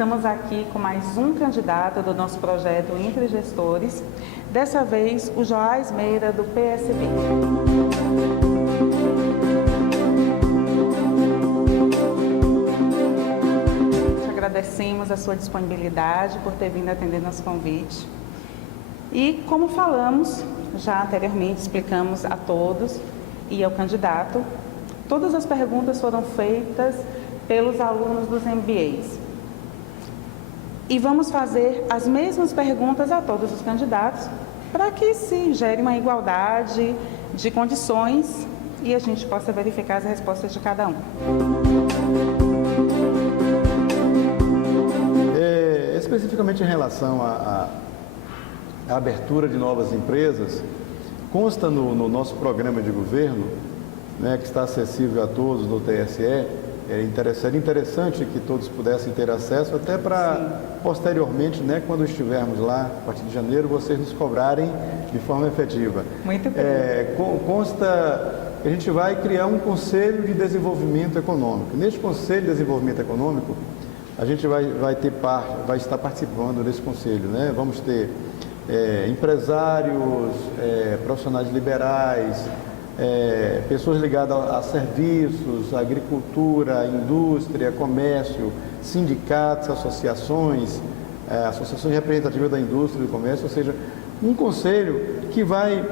Estamos aqui com mais um candidato do nosso projeto Entre Gestores, dessa vez o Joás Meira, do PSB. Agradecemos a sua disponibilidade por ter vindo atender nosso convite. E como falamos já anteriormente, explicamos a todos e ao candidato, todas as perguntas foram feitas pelos alunos dos MBAs. E vamos fazer as mesmas perguntas a todos os candidatos para que se gere uma igualdade de condições e a gente possa verificar as respostas de cada um. Especificamente em relação à abertura de novas empresas, consta no nosso programa de governo, né, que está acessível a todos no TSE. Seria interessante que todos pudessem ter acesso, até para posteriormente, né, quando estivermos lá, a partir de janeiro, vocês nos cobrarem de forma efetiva. Muito bem. Consta que a gente vai criar um Conselho de Desenvolvimento Econômico. Neste Conselho de Desenvolvimento Econômico, a gente vai estar participando desse conselho, né? Vamos ter empresários, profissionais liberais, pessoas ligadas a serviços, agricultura, indústria, comércio, sindicatos, associações representativas da indústria e do comércio, ou seja, um conselho que vai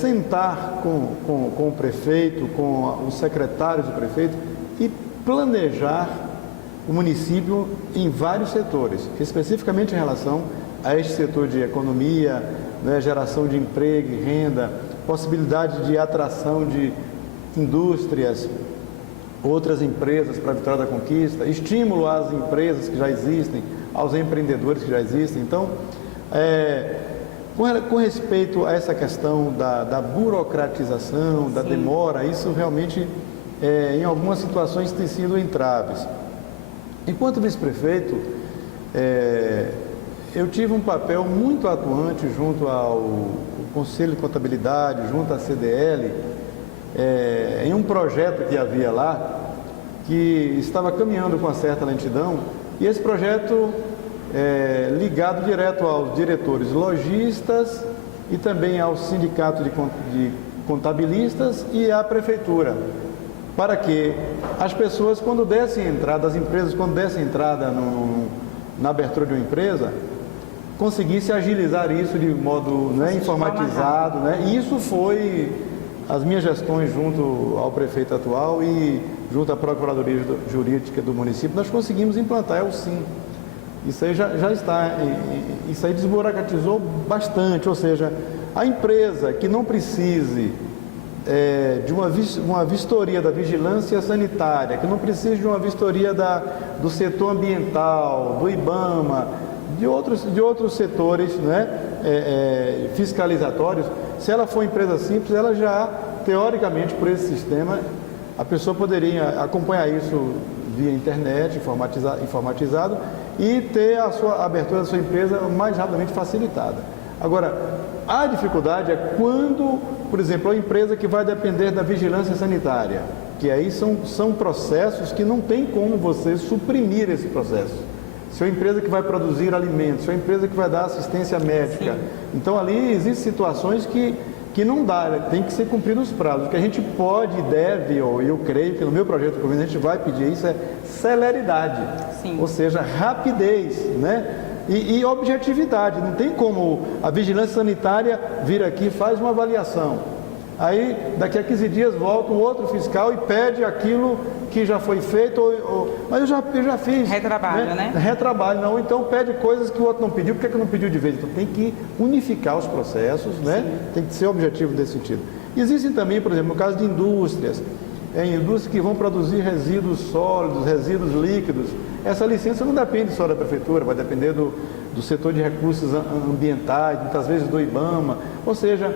sentar com o prefeito, com os secretários do prefeito e planejar o município em vários setores, especificamente em relação a este setor de economia, né, geração de emprego e renda, possibilidade de atração de indústrias, outras empresas para a Vitória da Conquista, estímulo às empresas que já existem, aos empreendedores que já existem. Então, com respeito a essa questão da burocratização, da demora, isso realmente, em algumas situações, tem sido entraves. Enquanto vice-prefeito, eu tive um papel muito atuante junto ao Conselho de Contabilidade, junto à CDL, em um projeto que havia lá, que estava caminhando com uma certa lentidão, e esse projeto ligado direto aos diretores lojistas e também ao sindicato de contabilistas e à prefeitura, para que as pessoas, quando dessem entrada, as empresas, quando dessem entrada na abertura de uma empresa, conseguisse agilizar isso de modo informatizado, né? E isso foi as minhas gestões junto ao prefeito atual e junto à Procuradoria Jurídica do município, nós conseguimos implantar o SIM. Isso aí já está, isso aí desburocratizou bastante, ou seja, a empresa que não precise de uma vistoria da vigilância sanitária, que não precise de uma vistoria do setor ambiental, do IBAMA, de outros setores, né, fiscalizatórios, se ela for empresa simples, ela já, teoricamente, por esse sistema, a pessoa poderia acompanhar isso via internet, informatizado, e ter a abertura da sua empresa mais rapidamente facilitada. Agora, a dificuldade é quando, por exemplo, a empresa que vai depender da vigilância sanitária, que aí são processos que não tem como você suprimir esse processo. Se é uma empresa que vai produzir alimentos, se é uma empresa que vai dar assistência médica. Sim. Então, ali existem situações que não dá, tem que ser cumprido os prazos. O que a gente pode e deve, ou eu creio que no meu projeto de governo a gente vai pedir isso, é celeridade. Sim. Ou seja, rapidez, né? E objetividade. Não tem como a vigilância sanitária vir aqui e faz uma avaliação. Aí, daqui a 15 dias, volta um outro fiscal e pede aquilo que já foi feito, mas eu já fiz. Retrabalho, né? Retrabalho, não. Então, pede coisas que o outro não pediu, por que não pediu de vez? Então, tem que unificar os processos, né? Tem que ser objetivo nesse sentido. Existem também, por exemplo, no caso de indústrias, indústrias que vão produzir resíduos sólidos, resíduos líquidos. Essa licença não depende só da prefeitura, vai depender do setor de recursos ambientais, muitas vezes do IBAMA, ou seja,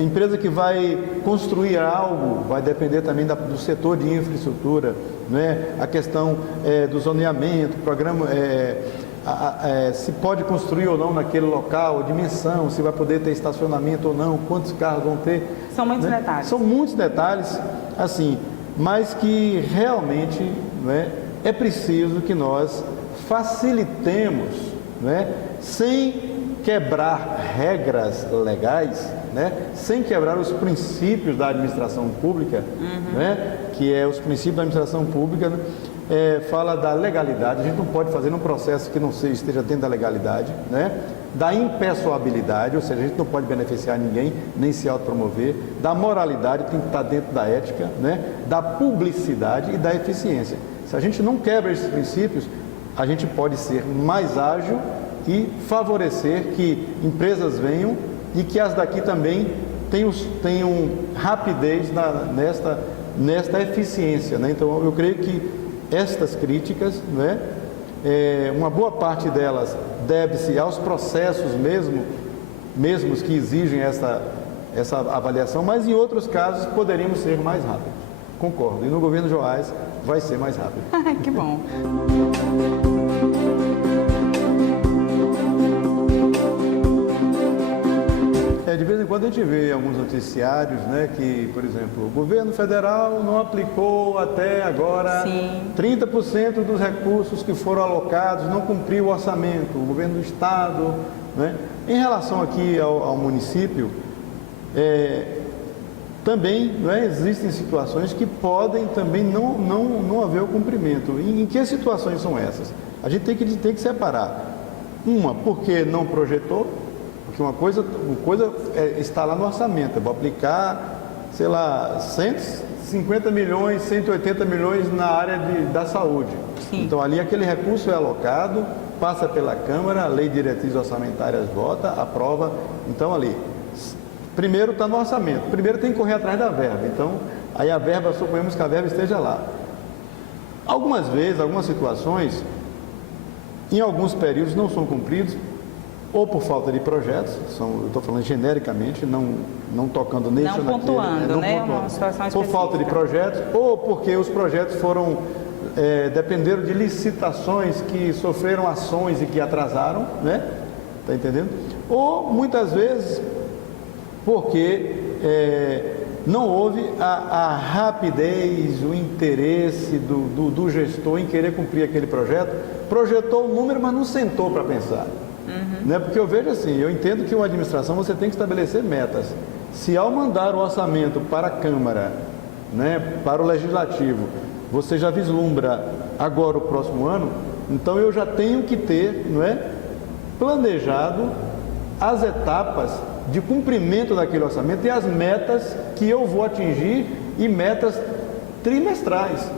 empresa que vai construir algo vai depender também do setor de infraestrutura, né? A questão do zoneamento, programa, se pode construir ou não naquele local, a dimensão, se vai poder ter estacionamento ou não, quantos carros vão ter. São muitos detalhes. São muitos detalhes, assim, mas que realmente, né, é preciso que nós facilitemos, né, sem quebrar regras legais, né, sem quebrar os princípios da administração pública, né, que é os princípios da administração pública, né, fala da legalidade. A gente não pode fazer um processo que não esteja dentro da legalidade, né, da impessoabilidade, ou seja, a gente não pode beneficiar ninguém, nem se autopromover, da moralidade, tem que estar dentro da ética, né, da publicidade e da eficiência. Se a gente não quebra esses princípios, a gente pode ser mais ágil e favorecer que empresas venham e que as daqui também tenham rapidez nesta eficiência, né? Então, eu creio que estas críticas, né, uma boa parte delas deve-se aos processos mesmos que exigem essa avaliação, mas em outros casos poderíamos ser mais rápidos. Concordo. E no governo Joás vai ser mais rápido. Que bom. De vez em quando a gente vê alguns noticiários, né, que, por exemplo, o governo federal não aplicou até agora 30% dos recursos que foram alocados, não cumpriu o orçamento, o governo do estado, né? Em relação aqui ao município, também, né, existem situações que podem também não haver o cumprimento. Em que situações são essas? A gente tem que separar. Uma, porque não projetou. Porque uma coisa está lá no orçamento, eu vou aplicar, sei lá, 150 milhões, 180 milhões na área da saúde. Sim. Então, ali aquele recurso é alocado, passa pela Câmara, a Lei de Diretrizes Orçamentárias vota, aprova. Então, ali, primeiro está no orçamento, primeiro tem que correr atrás da verba. Então, aí a verba, suponhamos que a verba esteja lá. Algumas vezes, algumas situações, em alguns períodos não são cumpridos, ou por falta de projetos, eu estou falando genericamente, não tocando nesse ou naquele. Pontuando, né? Uma situação específica. Por falta de projetos, ou porque os projetos dependeram de licitações que sofreram ações e que atrasaram, né? Está entendendo? Ou, muitas vezes, porque não houve a rapidez, o interesse do gestor em querer cumprir aquele projeto, projetou o número, mas não sentou para pensar. Né? Porque eu vejo assim, eu entendo que uma administração você tem que estabelecer metas. Se ao mandar o orçamento para a Câmara, né, para o Legislativo, você já vislumbra agora o próximo ano, então eu já tenho que ter, não é, planejado as etapas de cumprimento daquele orçamento e as metas que eu vou atingir e metas trimestrais.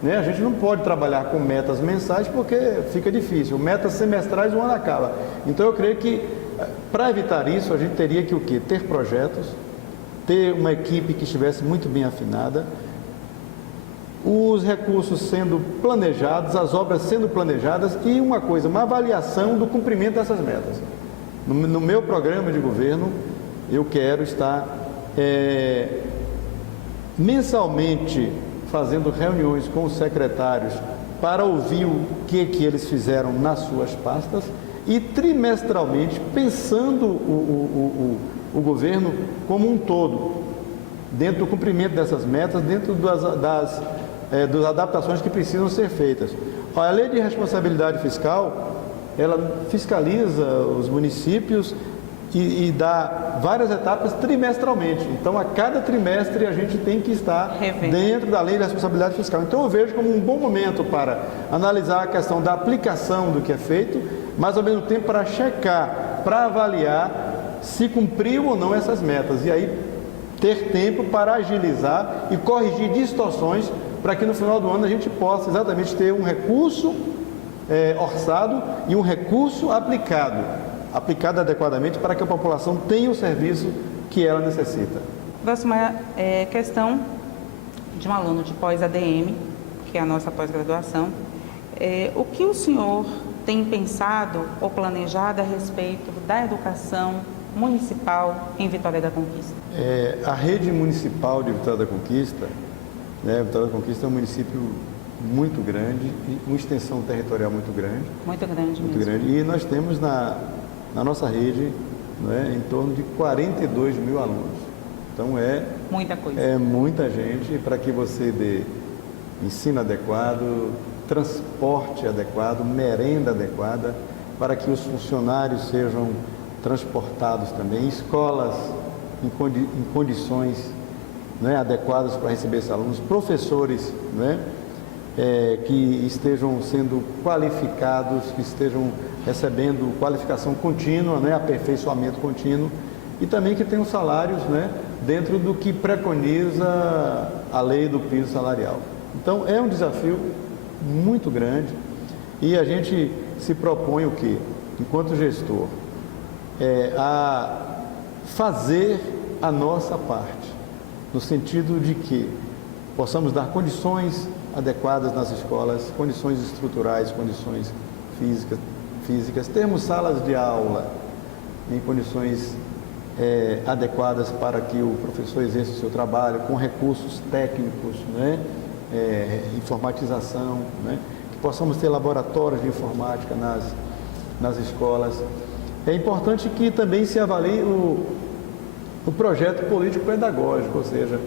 Né? A gente não pode trabalhar com metas mensais porque fica difícil. Metas semestrais, o ano acaba. Então, eu creio que, para evitar isso, a gente teria que o quê? Ter projetos, ter uma equipe que estivesse muito bem afinada, os recursos sendo planejados, as obras sendo planejadas e uma avaliação do cumprimento dessas metas. No meu programa de governo, eu quero estar mensalmente fazendo reuniões com os secretários para ouvir o que eles fizeram nas suas pastas e trimestralmente pensando o governo como um todo, dentro do cumprimento dessas metas, dentro das adaptações que precisam ser feitas. A Lei de Responsabilidade Fiscal, ela fiscaliza os municípios e dá várias etapas trimestralmente. Então, a cada trimestre a gente tem que estar dentro da Lei de Responsabilidade Fiscal. Então, eu vejo como um bom momento para analisar a questão da aplicação do que é feito, mas ao mesmo tempo para checar, para avaliar se cumpriu ou não essas metas. E aí, ter tempo para agilizar e corrigir distorções para que no final do ano a gente possa exatamente ter um recurso orçado e um recurso aplicado adequadamente para que a população tenha o serviço que ela necessita. Próxima questão de um aluno de pós-ADM, que é a nossa pós-graduação. O que o senhor tem pensado ou planejado a respeito da educação municipal em Vitória da Conquista? A rede municipal de Vitória da Conquista, né, Vitória da Conquista é um município muito grande, e uma extensão territorial muito grande. Muito grande muito mesmo. Grande. E nós temos na nossa rede, né, em torno de 42 mil alunos. Então muita coisa. É muita gente para que você dê ensino adequado, transporte adequado, merenda adequada, para que os funcionários sejam transportados também, escolas em condições, né, adequadas para receber esses alunos, professores, né, que estejam sendo qualificados, que estejam recebendo qualificação contínua, né, aperfeiçoamento contínuo, e também que tenham salários, né, dentro do que preconiza a lei do piso salarial. Então, é um desafio muito grande e a gente se propõe o quê? Enquanto gestor, a fazer a nossa parte, no sentido de que possamos dar condições adequadas nas escolas, condições estruturais, condições físicas, termos salas de aula em condições adequadas para que o professor exerça o seu trabalho, com recursos técnicos, né? Informatização, né? Que possamos ter laboratórios de informática nas escolas. É importante que também se avalie o projeto político-pedagógico, ou seja,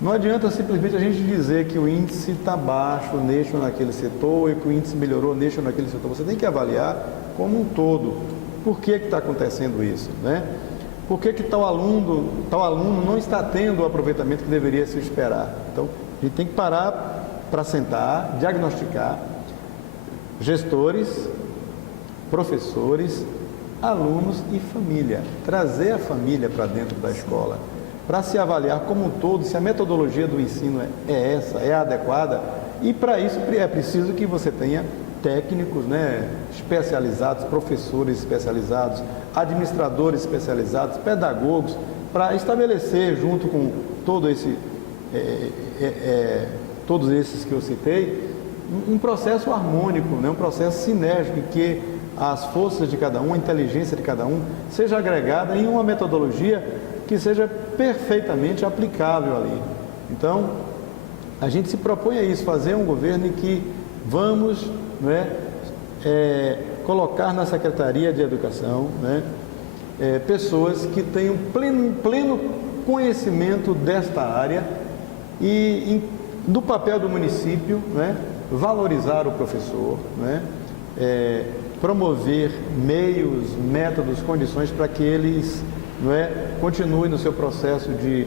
não adianta simplesmente a gente dizer que o índice está baixo neste ou naquele setor e que o índice melhorou neste ou naquele setor. Você tem que avaliar como um todo. Por que está acontecendo isso, né? Por que tal aluno não está tendo o aproveitamento que deveria se esperar? Então, a gente tem que parar para sentar, diagnosticar gestores, professores, alunos e família. Trazer a família para dentro da escola, para se avaliar como um todo, se a metodologia do ensino é essa, é adequada. E para isso é preciso que você tenha técnicos, né, especializados, professores especializados, administradores especializados, pedagogos, para estabelecer, junto com todos esses que eu citei, um processo harmônico, né, um processo sinérgico, em que as forças de cada um, a inteligência de cada um, seja agregada em uma metodologia que seja perfeitamente aplicável ali. Então, a gente se propõe a isso, fazer um governo em que vamos, né, colocar na Secretaria de Educação, né, pessoas que tenham pleno conhecimento desta área e do papel do município, né, valorizar o professor, né, promover meios, métodos, condições para que eles, não é, continuem no seu processo de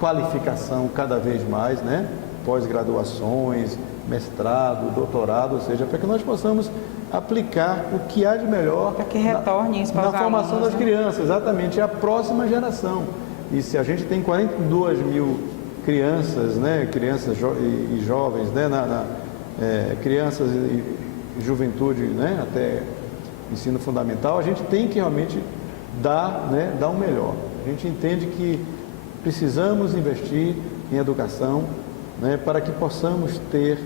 qualificação cada vez mais, né, pós-graduações, mestrado, doutorado, ou seja, para que nós possamos aplicar o que há de melhor para que retorne isso para na os formação alunos, das crianças, exatamente, é a próxima geração. E se a gente tem 42 mil crianças, né, crianças e jovens, né, crianças e juventude, né, até ensino fundamental, a gente tem que realmente dar o melhor. A gente entende que precisamos investir em educação, né, para que possamos ter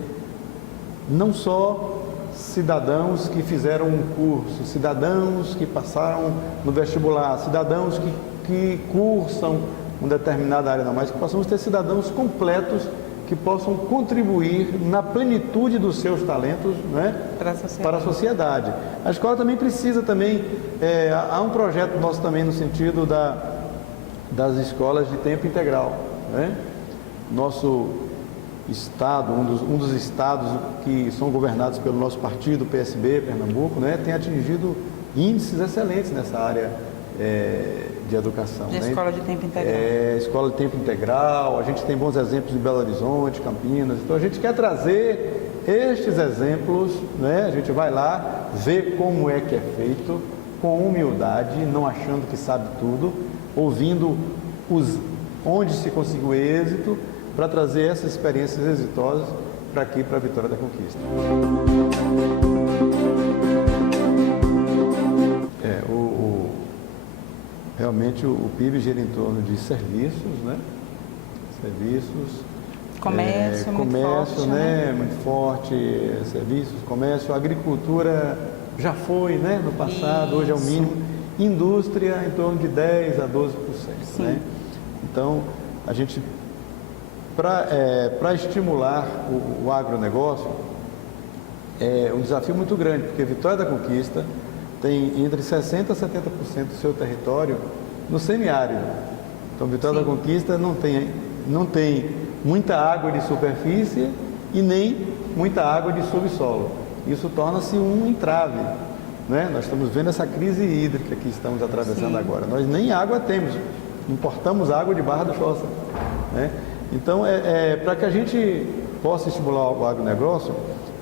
não só cidadãos que fizeram um curso, cidadãos que passaram no vestibular, cidadãos que cursam uma determinada área, não, mas que possamos ter cidadãos completos que possam contribuir na plenitude dos seus talentos, né, para a sociedade. A escola também precisa há um projeto nosso também no sentido das escolas de tempo integral, né? Nosso estado, um dos estados que são governados pelo nosso partido, PSB, Pernambuco, né, tem atingido índices excelentes nessa área de educação. De né? escola de tempo integral. Escola de tempo integral, a gente tem bons exemplos em Belo Horizonte, Campinas, então a gente quer trazer estes exemplos, né? A gente vai lá, ver como é que é feito, com humildade, não achando que sabe tudo, ouvindo onde se conseguiu êxito, para trazer essas experiências exitosas para aqui, para a Vitória da Conquista. Realmente o PIB gira em torno de serviços, né? Serviços, comércio, muito forte, né? Muito forte, serviços, comércio, agricultura já foi, né? No passado, hoje é o mínimo. Indústria em torno de 10 a 12%, né? Então, a gente, para estimular o agronegócio, é um desafio muito grande, porque Vitória da Conquista tem entre 60% a 70% do seu território no semiárido. Então, Vitória da Conquista não tem muita água de superfície e nem muita água de subsolo. Isso torna-se um entrave, né? Nós estamos vendo essa crise hídrica que estamos atravessando agora. Nós nem água temos, importamos água de Barra do Choça, né? Então, para que a gente possa estimular o agronegócio,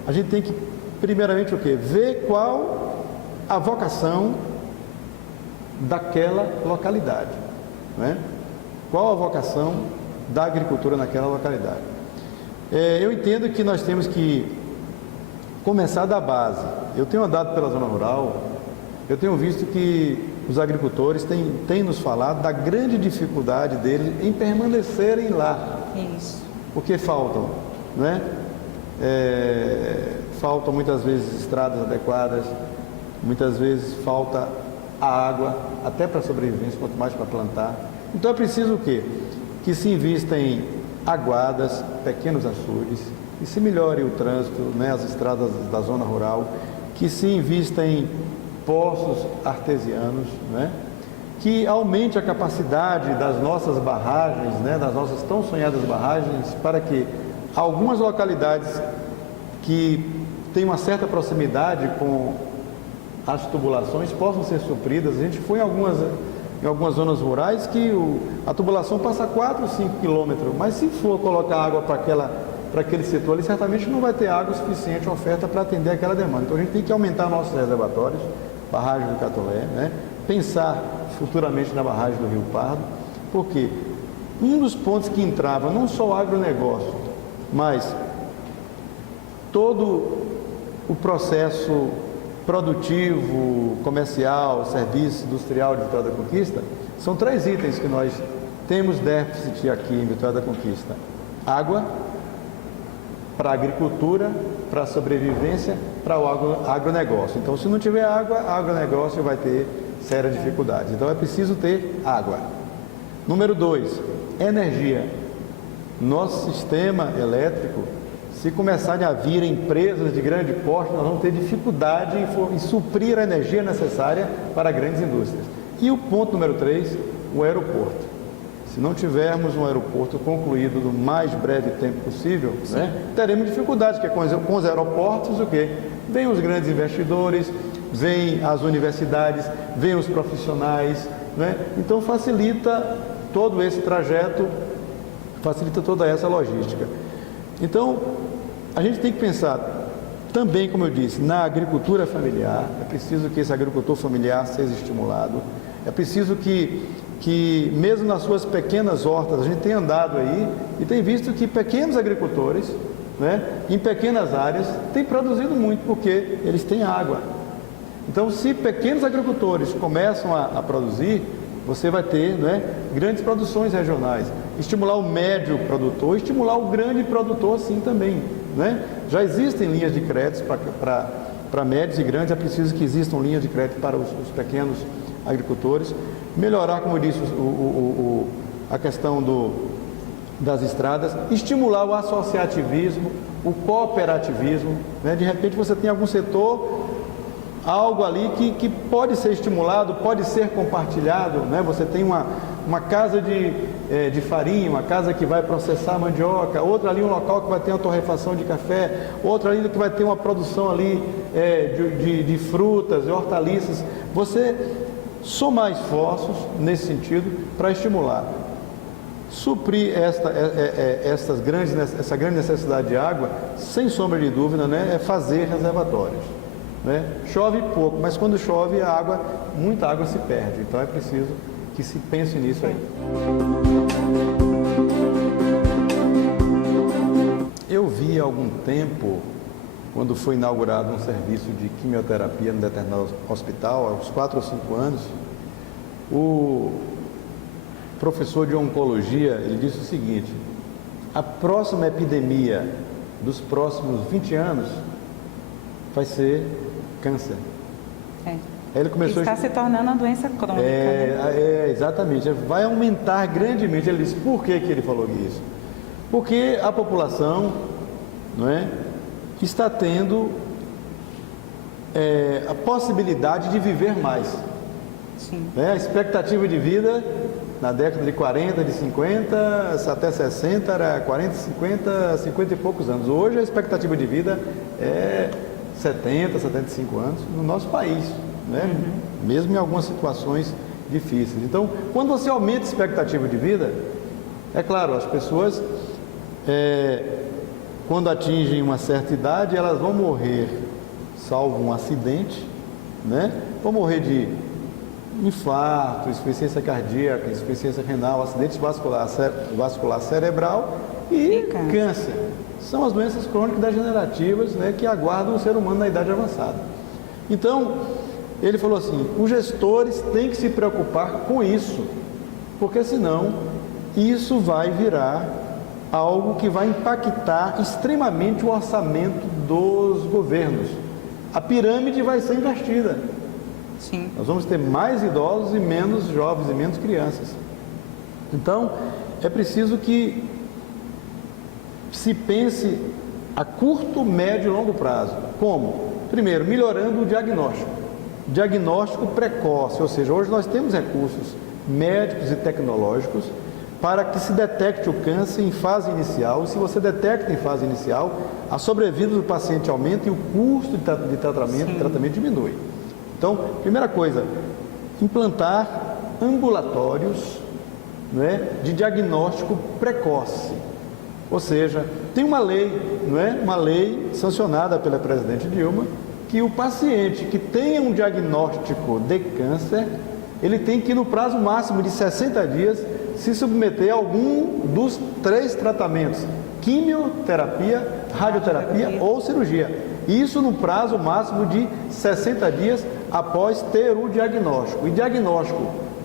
a gente tem que, primeiramente, o quê? Ver qual a vocação daquela localidade, né? Qual a vocação da agricultura naquela localidade. Eu entendo que nós temos que começar da base. Eu tenho andado pela zona rural, eu tenho visto que os agricultores têm nos falado da grande dificuldade deles em permanecerem lá. Isso. Porque faltam, né? Faltam muitas vezes estradas adequadas, muitas vezes falta a água, até para sobrevivência, quanto mais para plantar. Então é preciso o quê? Que se invista em aguadas, pequenos açudes, que se melhore o trânsito, né, as estradas da zona rural, que se invista em poços artesianos, né, que aumente a capacidade das nossas barragens, né, das nossas tão sonhadas barragens, para que algumas localidades que têm uma certa proximidade com as tubulações possam ser supridas. A gente foi em algumas zonas rurais que a tubulação passa 4, 5 quilômetros, mas se for colocar água para aquele setor ali, certamente não vai ter água suficiente, oferta para atender aquela demanda. Então a gente tem que aumentar nossos reservatórios, barragem do Catolé, né? Pensar futuramente na barragem do Rio Pardo, porque um dos pontos que entrava não só o agronegócio, mas todo o processo produtivo, comercial, serviço, industrial de Vitória da Conquista, são 3 itens que nós temos déficit aqui em Vitória da Conquista: água, para a agricultura, para a sobrevivência, para o agronegócio. Então, se não tiver água, o agronegócio vai ter sérias dificuldades. Então, é preciso ter água. Número 2, energia. Nosso sistema elétrico, se começarem a vir empresas de grande porte, nós vamos ter dificuldade em suprir a energia necessária para grandes indústrias. E o ponto número 3, o aeroporto. Se não tivermos um aeroporto concluído no mais breve tempo possível, né, teremos dificuldade, porque com os aeroportos, o quê? Vêm os grandes investidores, vêm as universidades, vêm os profissionais, né? Então facilita todo esse trajeto, facilita toda essa logística. Então, a gente tem que pensar também, como eu disse, na agricultura familiar. É preciso que esse agricultor familiar seja estimulado. É preciso que mesmo nas suas pequenas hortas, a gente tem andado aí e tem visto que pequenos agricultores, né, em pequenas áreas, têm produzido muito, porque eles têm água. Então, se pequenos agricultores começam a produzir, você vai ter, né, grandes produções regionais. Estimular o médio produtor, estimular o grande produtor sim também, né? Já existem linhas de crédito para médios e grandes, é preciso que existam linhas de crédito para os pequenos agricultores. Melhorar, como eu disse, a questão das estradas, estimular o associativismo, o cooperativismo, né? De repente você tem algum setor, algo ali que pode ser estimulado, pode ser compartilhado, né? Você tem uma casa de farinha, uma casa que vai processar mandioca, outra ali um local que vai ter uma torrefação de café, outra ali que vai ter uma produção ali de frutas e hortaliças. Você somar esforços nesse sentido para estimular, suprir essa grande necessidade de água, sem sombra de dúvida, né? É fazer reservatórios. Né? Chove pouco, mas quando chove muita água se perde. Então é preciso que se pense nisso aí. Eu vi há algum tempo, quando foi inaugurado um serviço de quimioterapia em determinado hospital, há uns 4 ou 5 anos, o professor de oncologia, ele disse o seguinte: a próxima epidemia dos próximos 20 anos vai ser câncer. Ele começou está se tornando uma doença crônica. Né? Exatamente. Vai aumentar grandemente. Ele disse, por que ele falou isso? Porque a população, não é, está tendo a possibilidade de viver mais. Sim. Né? A expectativa de vida na década de 40, de 50, até 60, era 40, 50, 50 e poucos anos. Hoje a expectativa de vida é 70, 75 anos no nosso país, né? Mesmo em algumas situações difíceis. Então, quando você aumenta a expectativa de vida, é claro, as pessoas, quando atingem uma certa idade, elas vão morrer, salvo um acidente, né? Vão morrer de infarto, insuficiência cardíaca, insuficiência renal, acidente vascular cerebral e câncer. São as doenças crônicas degenerativas, né, que aguardam o ser humano na idade avançada. Então, ele falou assim, os gestores têm que se preocupar com isso, porque senão isso vai virar algo que vai impactar extremamente o orçamento dos governos. A pirâmide vai ser invertida. Sim. Nós vamos ter mais idosos e menos jovens e menos crianças. Então, é preciso que se pense a curto, médio e longo prazo. Como? Primeiro, melhorando o diagnóstico. Diagnóstico precoce, ou seja, hoje nós temos recursos médicos e tecnológicos para que se detecte o câncer em fase inicial. E se você detecta em fase inicial, a sobrevida do paciente aumenta e o custo de tratamento diminui. Então, primeira coisa, implantar ambulatórios, né, de diagnóstico precoce. Ou seja, tem uma lei, não é? Uma lei sancionada pela presidente Dilma, que o paciente que tenha um diagnóstico de câncer, ele tem que, no prazo máximo de 60 dias, se submeter a algum dos 3 tratamentos: quimioterapia, radioterapia ou cirurgia. Isso no prazo máximo de 60 dias após ter o diagnóstico. E diagnóstico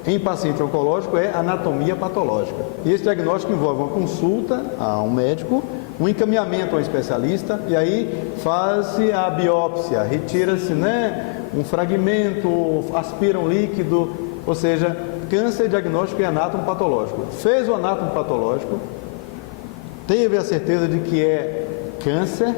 em paciente oncológico é anatomia patológica. E esse diagnóstico envolve uma consulta a um médico, um encaminhamento a um especialista, e aí faz-se a biópsia, retira-se, né, um fragmento, aspira um líquido, ou seja, câncer diagnóstico e anátomo patológico. Fez o anátomo patológico, teve a certeza de que é câncer.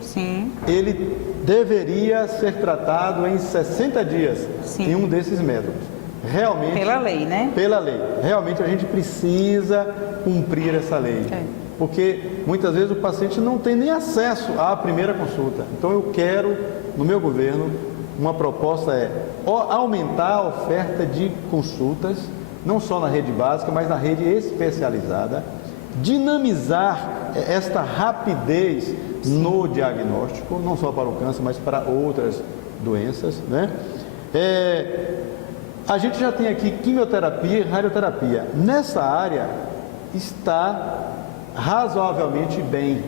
Sim. Ele deveria ser tratado em 60 dias. Sim. Em um desses métodos. Realmente, pela lei, né? Pela lei. Realmente a gente precisa cumprir essa lei. Porque muitas vezes o paciente não tem nem acesso à primeira consulta. Então eu quero, no meu governo, uma proposta aumentar a oferta de consultas, não só na rede básica, mas na rede especializada, dinamizar esta rapidez no diagnóstico, não só para o câncer, mas para outras doenças, né? A gente já tem aqui quimioterapia e radioterapia. Nessa área está razoavelmente bem,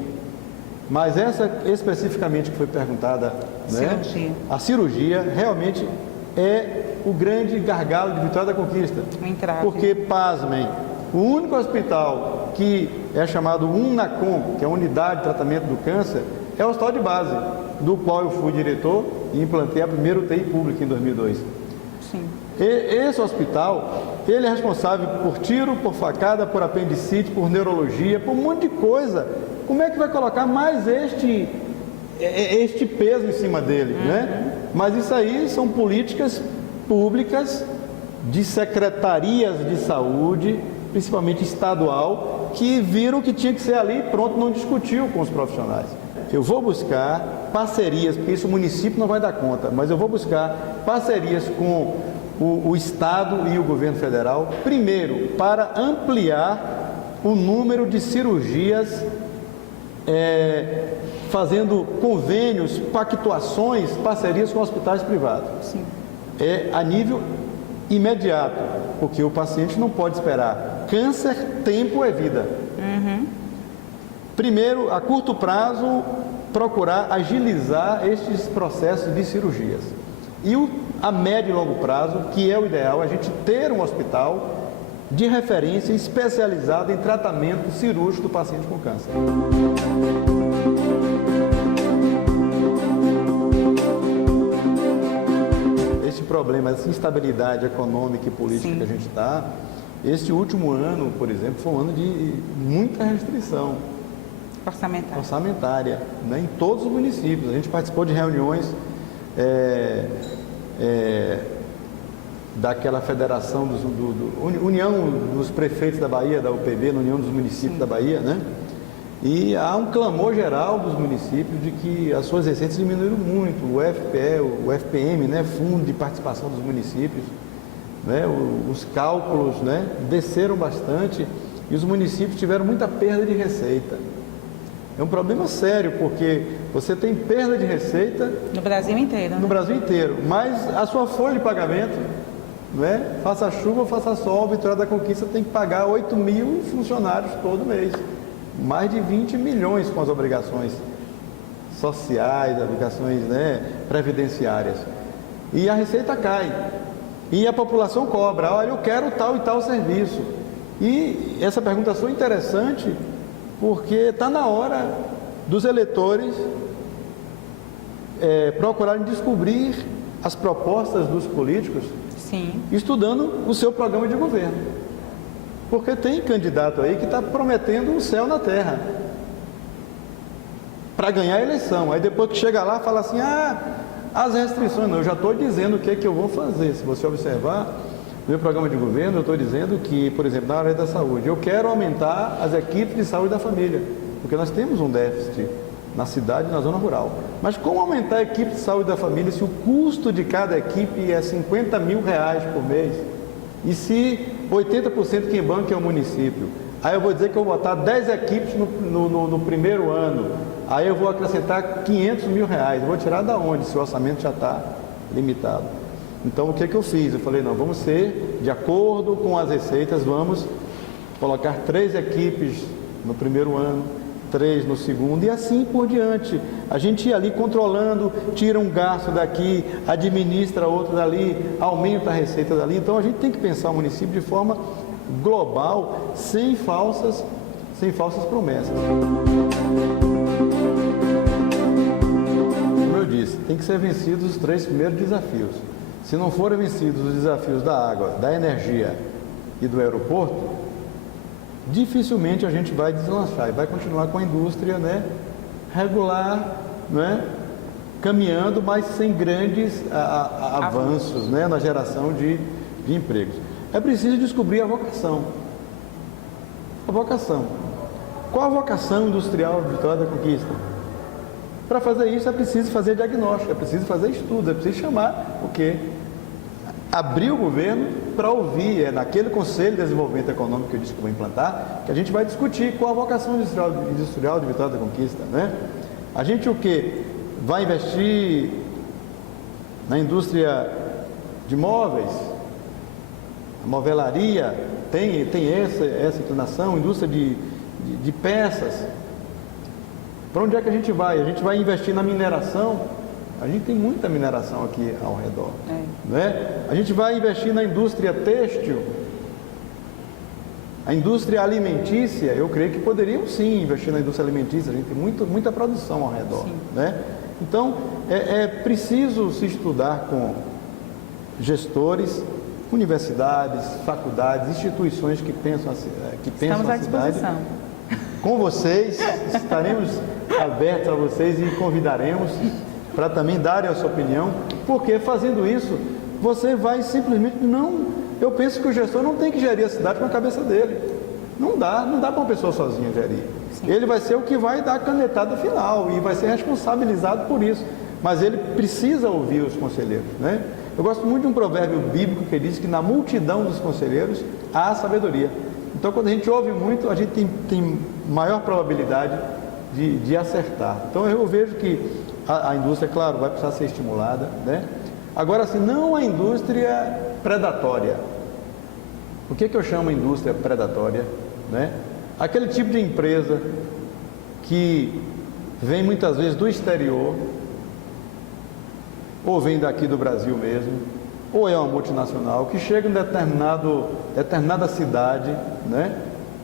mas essa especificamente que foi perguntada, né? A cirurgia realmente é o grande gargalo de vitória da conquista. Porque, pasmem, o único hospital que é chamado UNACOM, que é a Unidade de Tratamento do Câncer, é o hospital de base, do qual eu fui diretor e implantei a primeira UTI pública em 2002. Sim. Esse hospital, ele é responsável por tiro, por facada, por apendicite, por neurologia, por um monte de coisa. Como é que vai colocar mais este peso em cima dele, né? Mas isso aí são políticas públicas de secretarias de saúde, principalmente estadual, que viram que tinha que ser ali e pronto, não discutiu com os profissionais. Eu vou buscar parcerias, porque isso o município não vai dar conta, mas eu vou buscar parcerias com o Estado e o governo federal, primeiro, para ampliar o número de cirurgias, fazendo convênios, pactuações, parcerias com hospitais privados. Sim. A nível imediato, porque o paciente não pode esperar. Câncer, tempo é vida. Primeiro, a curto prazo, procurar agilizar estes processos de cirurgias. E a médio e longo prazo, que é o ideal, é a gente ter um hospital de referência especializado em tratamento cirúrgico do paciente com câncer. Este problema, essa instabilidade econômica e política que a gente está, este último ano, por exemplo, foi um ano de muita restrição orçamentária, né, em todos os municípios. A gente participou de reuniões daquela federação, União dos Prefeitos da Bahia, da UPB, na União dos Municípios da Bahia, né? E há um clamor geral dos municípios de que as suas receitas diminuíram muito, o FPE, o FPM, né? Fundo de Participação dos Municípios, né? Os cálculos, né? Desceram bastante e os municípios tiveram muita perda de receita. É um problema sério, porque você tem perda de receita no Brasil inteiro, né? No Brasil inteiro, mas a sua folha de pagamento, não é? Faça chuva ou faça sol, a Vitória da Conquista tem que pagar 8 mil funcionários todo mês. Mais de 20 milhões com as obrigações sociais, obrigações, né, previdenciárias. E a receita cai. E a população cobra, olha, eu quero tal e tal serviço. E essa pergunta foi interessante, porque está na hora dos eleitores procurarem descobrir as propostas dos políticos, sim, estudando o seu programa de governo. Porque tem candidato aí que está prometendo o céu na terra para ganhar a eleição. Aí depois que chega lá, fala assim, as restrições. Não, eu já estou dizendo o que é que eu vou fazer. Se você observar no meu programa de governo, eu estou dizendo que, por exemplo, na área da saúde, eu quero aumentar as equipes de saúde da família, porque nós temos um déficit na cidade e na zona rural. Mas como aumentar a equipe de saúde da família se o custo de cada equipe é R$50 mil por mês? E se 80% quem banca é o município? Aí eu vou dizer que eu vou botar 10 equipes no primeiro ano. Aí eu vou acrescentar R$500 mil. Eu vou tirar da onde, se o orçamento já está limitado? Então, o que eu fiz? Eu falei, não, vamos ser, de acordo com as receitas, vamos colocar 3 equipes no primeiro ano, 3 no segundo e assim por diante. A gente ia ali controlando, tira um gasto daqui, administra outro dali, aumenta a receita dali. Então a gente tem que pensar o município de forma global, sem falsas promessas. Como eu disse, tem que ser vencidos os 3 primeiros desafios. Se não forem vencidos os desafios da água, da energia e do aeroporto, dificilmente a gente vai deslanchar e vai continuar com a indústria, né, regular, né, caminhando, mas sem grandes avanços, né, na geração de empregos. É preciso descobrir a vocação. A vocação. Qual a vocação industrial de Vitória da Conquista? Para fazer isso é preciso fazer diagnóstico, é preciso fazer estudo, é preciso chamar o quê? Abrir o governo para ouvir, é naquele Conselho de Desenvolvimento Econômico que eu disse que vou implantar, que a gente vai discutir qual a vocação industrial de Vitória da Conquista, né? A gente o quê? Vai investir na indústria de móveis, a movelaria tem essa inclinação, indústria de peças. Para onde é que a gente vai? A gente vai investir na mineração. A gente tem muita mineração aqui ao redor, né? A gente vai investir na indústria têxtil, a indústria alimentícia. Eu creio que poderíamos sim investir na indústria alimentícia. A gente tem muita produção ao redor, né? Então é preciso se estudar com gestores, universidades, faculdades, instituições que pensam Estamos a à cidade. disposição. Com vocês, estaremos abertos a vocês e convidaremos para também darem a sua opinião, porque fazendo isso, você vai simplesmente eu penso que o gestor não tem que gerir a cidade com a cabeça dele. Não dá para uma pessoa sozinha gerir. Sim. Ele vai ser o que vai dar a canetada final e vai ser responsabilizado por isso. Mas ele precisa ouvir os conselheiros, né? Eu gosto muito de um provérbio bíblico que diz que na multidão dos conselheiros há sabedoria. Então, quando a gente ouve muito, a gente tem maior probabilidade de acertar. Então, eu vejo que a indústria, claro, vai precisar ser estimulada, né? Agora, assim, não a indústria predatória. O que eu chamo de indústria predatória, né? Aquele tipo de empresa que vem muitas vezes do exterior, ou vem daqui do Brasil mesmo, ou é uma multinacional, que chega em determinada cidade, né?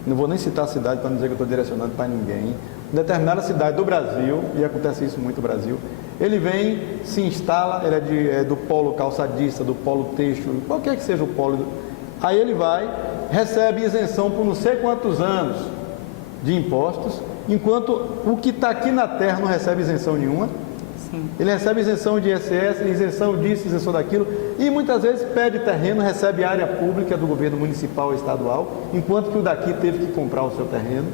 Não vou nem citar a cidade para não dizer que eu estou direcionando para ninguém, em determinada cidade do Brasil, e acontece isso muito no Brasil, ele vem, se instala, ele é do polo calçadista, do polo têxtil, qualquer que seja o polo, aí ele vai, recebe isenção por não sei quantos anos de impostos, enquanto o que está aqui na terra não recebe isenção nenhuma. Sim. Ele recebe isenção de ISS, isenção disso, isenção daquilo, e muitas vezes pede terreno, recebe área pública do governo municipal ou estadual, enquanto que o daqui teve que comprar o seu terreno.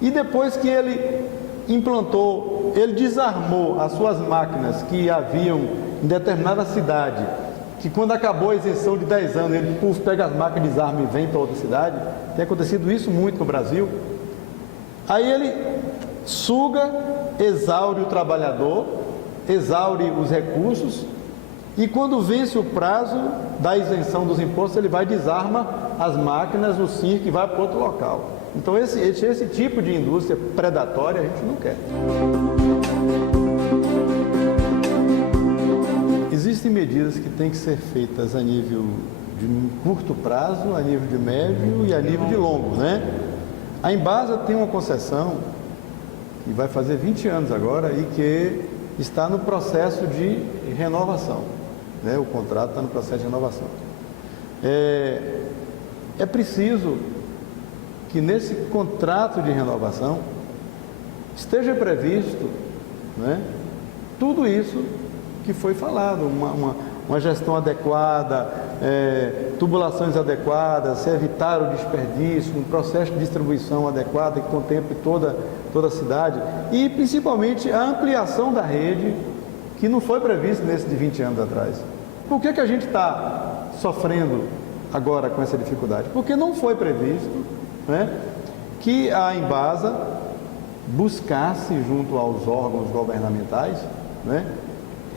E depois que ele implantou, ele desarmou as suas máquinas que haviam em determinada cidade, que quando acabou a isenção de 10 anos, ele pega as máquinas, desarma e vem para outra cidade. Tem acontecido isso muito no Brasil. Aí ele suga, exaure o trabalhador, exaure os recursos, e quando vence o prazo da isenção dos impostos, ele vai e desarma as máquinas, o circo, e vai para outro local. Então esse tipo de indústria predatória a gente não quer. Existem medidas que têm que ser feitas a nível de curto prazo, a nível de médio e a nível de longo, né? A Embasa tem uma concessão que vai fazer 20 anos agora e que está no processo de renovação, né? O contrato está no processo de renovação. É preciso que nesse contrato de renovação esteja previsto, né, tudo isso que foi falado, uma gestão adequada, tubulações adequadas, evitar o desperdício, um processo de distribuição adequado que contemple toda a cidade e principalmente a ampliação da rede que não foi previsto nesse de 20 anos atrás. Por que a gente está sofrendo agora com essa dificuldade? Porque não foi previsto, né, que a Embasa buscasse junto aos órgãos governamentais, né,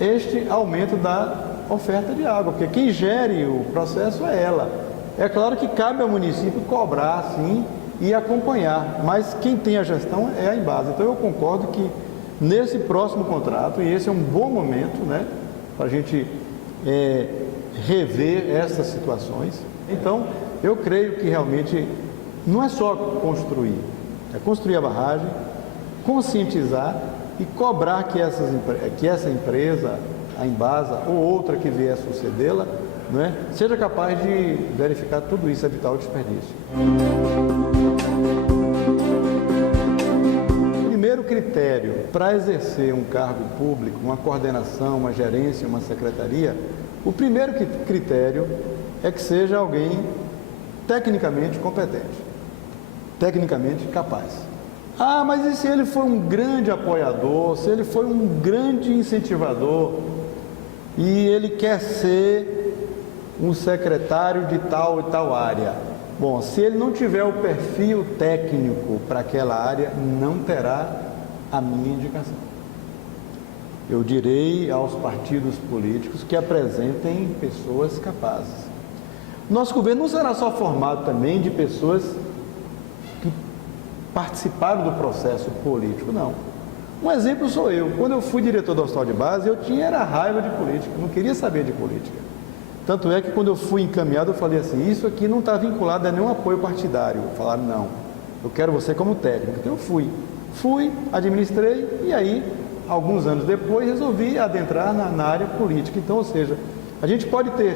este aumento da oferta de água, porque quem gere o processo é ela. É claro que cabe ao município cobrar, sim, e acompanhar, mas quem tem a gestão é a Embasa. Então eu concordo que nesse próximo contrato, e esse é um bom momento, né, para a gente rever essas situações. Então eu creio que realmente não é só construir, é construir a barragem, conscientizar e cobrar que essa empresa, a Embasa ou outra que vier a sucedê-la, né, seja capaz de verificar tudo isso, evitar o desperdício. O primeiro critério para exercer um cargo público, uma coordenação, uma gerência, uma secretaria, o primeiro critério é que seja alguém tecnicamente competente, tecnicamente capaz. Ah, mas e se ele for um grande apoiador, se ele for um grande incentivador e ele quer ser um secretário de tal e tal área? Bom, se ele não tiver o perfil técnico para aquela área, não terá a minha indicação. Eu direi aos partidos políticos que apresentem pessoas capazes. Nosso governo não será só formado também de pessoas que participaram do processo político, não. Um exemplo sou eu. Quando eu fui diretor do Hospital de Base, eu tinha raiva de política, não queria saber de política. Tanto é que quando eu fui encaminhado, eu falei assim, isso aqui não está vinculado a nenhum apoio partidário. Falaram, não, eu quero você como técnico. Então eu fui, administrei e aí, alguns anos depois, resolvi adentrar na área política. Então, ou seja, a gente pode ter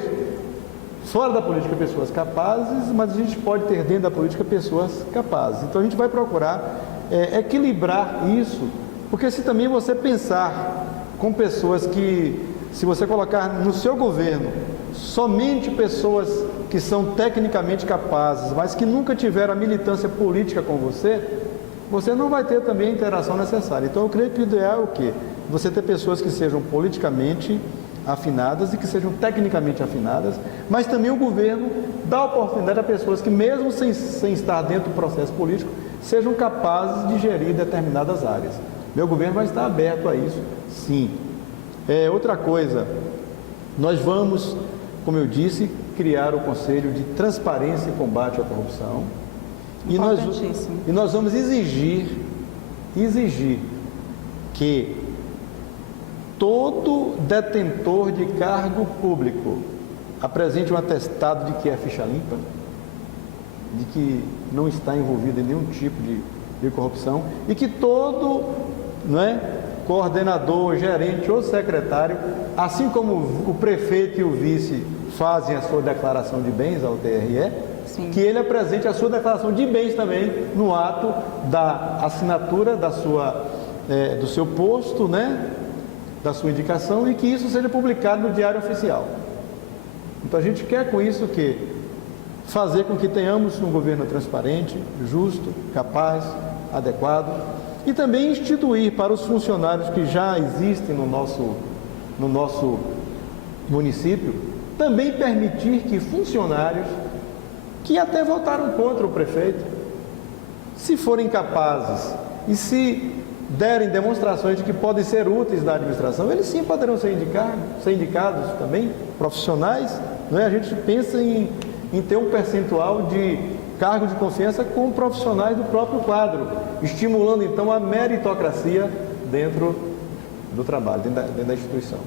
fora da política pessoas capazes, mas a gente pode ter dentro da política pessoas capazes. Então a gente vai procurar equilibrar isso, porque se também você pensar com pessoas que, se você colocar no seu governo somente pessoas que são tecnicamente capazes, mas que nunca tiveram a militância política com você, você não vai ter também a interação necessária. Então eu creio que o ideal é o quê? Você ter pessoas que sejam politicamente afinadas e que sejam tecnicamente afinadas, mas também o governo dá oportunidade a pessoas que, mesmo sem estar dentro do processo político, sejam capazes de gerir determinadas áreas. Meu governo vai estar aberto a isso, sim. Outra coisa, nós vamos, como eu disse, criar o Conselho de Transparência e Combate à Corrupção e nós vamos exigir que todo detentor de cargo público apresente um atestado de que é ficha limpa, de que não está envolvido em nenhum tipo de corrupção e que todo, coordenador, gerente ou secretário, assim como o prefeito e o vice fazem a sua declaração de bens ao TRE, sim, que ele apresente a sua declaração de bens também no ato da assinatura do seu posto, da sua indicação e que isso seja publicado no Diário Oficial. Então a gente quer com isso o quê? Fazer com que tenhamos um governo transparente, justo, capaz, adequado e também instituir para os funcionários que já existem no nosso município, também permitir que funcionários que até votaram contra o prefeito, se forem capazes e se derem demonstrações de que podem ser úteis na administração, eles sim poderão ser indicados também, profissionais, não é? A gente pensa em ter um percentual de cargo de confiança com profissionais do próprio quadro, estimulando então a meritocracia dentro do trabalho, dentro da instituição.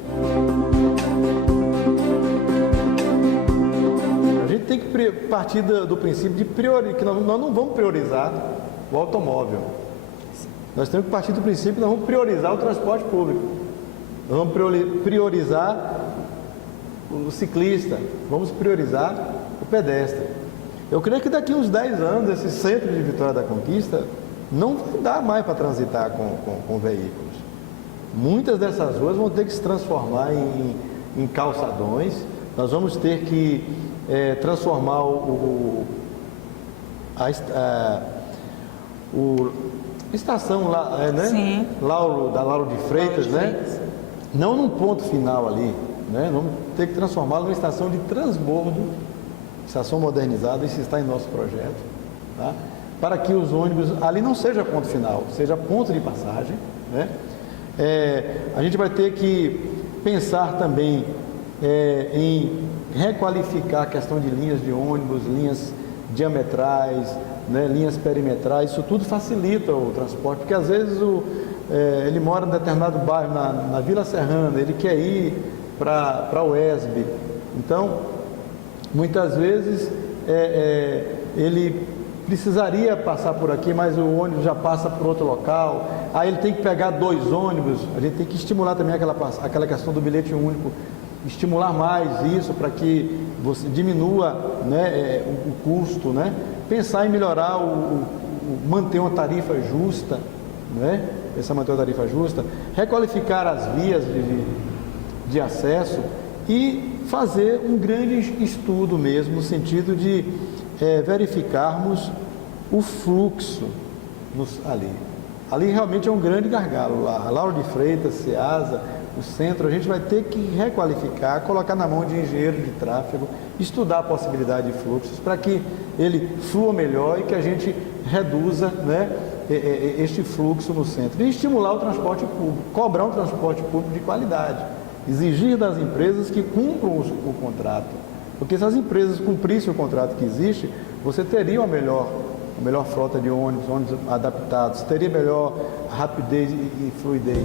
A gente tem que partir do princípio de que nós não vamos priorizar o automóvel. Nós temos que partir do princípio que nós vamos priorizar o transporte público. Nós vamos priorizar o ciclista, vamos priorizar o pedestre. Eu creio que daqui a uns 10 anos, esse centro de Vitória da Conquista não vai dar mais para transitar com veículos. Muitas dessas ruas vão ter que se transformar em calçadões. Nós vamos ter que transformar a estação lá, né? Sim. Da Lauro de Freitas, né? Não num ponto final ali, né? Vamos ter que transformá-la numa estação de transbordo, estação modernizada, isso está em nosso projeto, tá? Para que os ônibus ali não seja ponto final, seja ponto de passagem, né? A gente vai ter que pensar também em requalificar a questão de linhas de ônibus, linhas diametrais, né, linhas perimetrais. Isso tudo facilita o transporte, porque às vezes ele mora em determinado bairro, na Vila Serrana, ele quer ir para a UESB, então muitas vezes ele precisaria passar por aqui, mas o ônibus já passa por outro local, aí ele tem que pegar 2 ônibus. A gente tem que estimular também aquela questão do bilhete único, estimular mais isso para que você diminua, né, o custo, né? Pensar em melhorar, manter uma tarifa justa, né? Pensar em manter uma tarifa justa, requalificar as vias de acesso e fazer um grande estudo mesmo, no sentido de verificarmos o fluxo ali. Ali realmente é um grande gargalo. A Lauro de Freitas, Ceasa, o centro, a gente vai ter que requalificar, colocar na mão de engenheiro de tráfego, estudar a possibilidade de fluxos para que ele flua melhor e que a gente reduza, né, este fluxo no centro. E estimular o transporte público, cobrar um transporte público de qualidade, exigir das empresas que cumpram o contrato. Porque se as empresas cumprissem o contrato que existe, você teria a melhor frota de ônibus adaptados, teria melhor rapidez e fluidez.